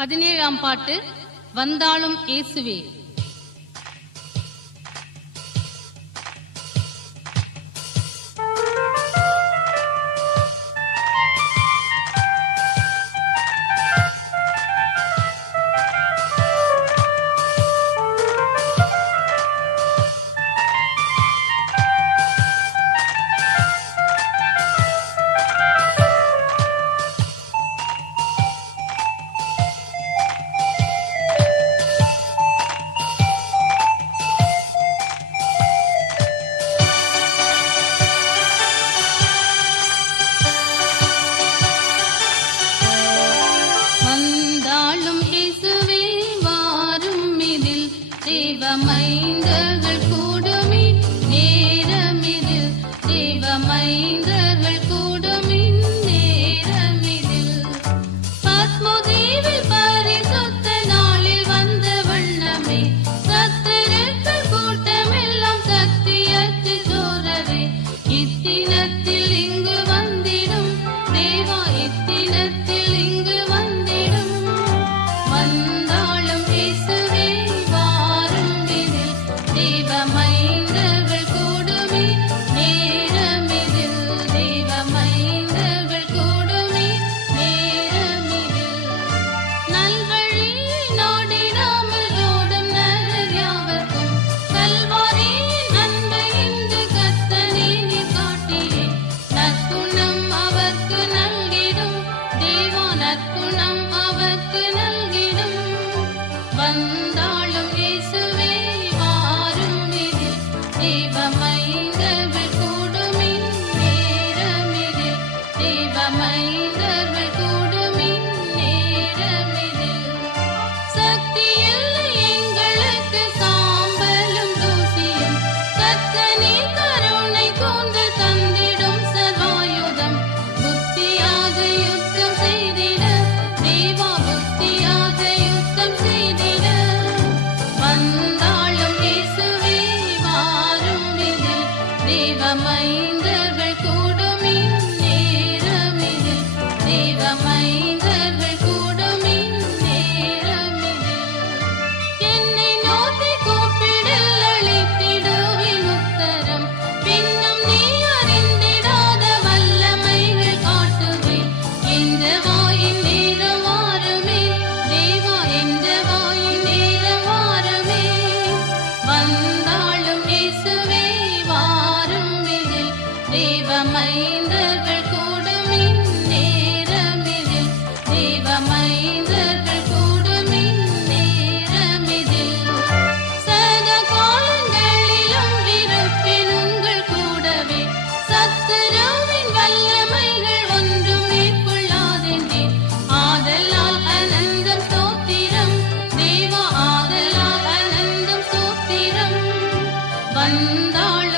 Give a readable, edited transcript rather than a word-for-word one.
17ஆம் பாட்டு. வந்தாலும் இயேசுவே. தேவமைந்தர்கள் கூடுமின் நேரமிதில், தேவமைந்தர்கள் கூடுமின் நேரமிதில், பத்மதீவில் பரிசுத்த நாளில் வந்த வண்ணமே, சத்துருக்கள் கூட்டமெல்லாம் சத்தியத்து சோரவே, இத்தினத்தில் இங்கு வந்திடும் தேவா, இத்தினத்தில் இங்கு வந்திடும். வந்தாலும் இயேசுவே தேவமைந்தர்கள் கூடுமே நேரமிதில், தேவமைந்தர்கள் கூடுமே நேரமிதில், நல்வழி நாடிடாமல் ஓடும் நரர் யாவர்க்கும் கல்வாரியின் அன்பை இன்று கர்த்தனே நீர் காட்டியே, நற்குணம் அவர்க்கு நல்கிடும் தேவா, நற்குணம் அவர்க்கு நல்கிடும். வந்தாலும் இயேசுவே தேவமைந்தர்கள் கூடுமின் நேரமிதில், தேவமைந்தர்கள் கூடுமின் நேரமிதில், சக்தி இல்லை எங்களுக்கு சாம்பலும் தூசியும், கர்த்தனே கருணை கூர்ந்து தந்திடும் சர்வாயுதம், புத்தியாக யுத்தம் செய்திட தேவா, புத்தியாக யுத்தம் செய்திட. வந்தாலும் இயேசுவே தேவமைந்தர்கள் கூடுமின் நேரமிதில், தேவமைந்தர்கள் கூடுமின் நேரமிதில், என்னை நோக்கி கூப்பிடில் அளித்திடுவேன் உத்தரம், பின்னும் நீ அறிந்திடாத வல்லமைகள் காட்டுவேன். எந்த வாயின் நேரம் வாருமே தேவா, எந்த வாயின் நேரம் வாருமே. வந்தாலும் இயேசுவே தேவமைந்தர்கள் கூடுமின் நேரமிதில், தேவமைந்தர்கள் கூடுமின் நேரமிதில், சதா காலங்களிலும் இருப்பேன் உங்கள் கூடவே, சத்துருவின் வல்லமைகள் ஒன்றும் மேற்கொள்ளாதென்றேன். ஆதலால் அனந்தம் ஸ்தோத்திரம் தேவா, ஆதலால் அனந்தம் ஸ்தோத்திரம். வந்தாள்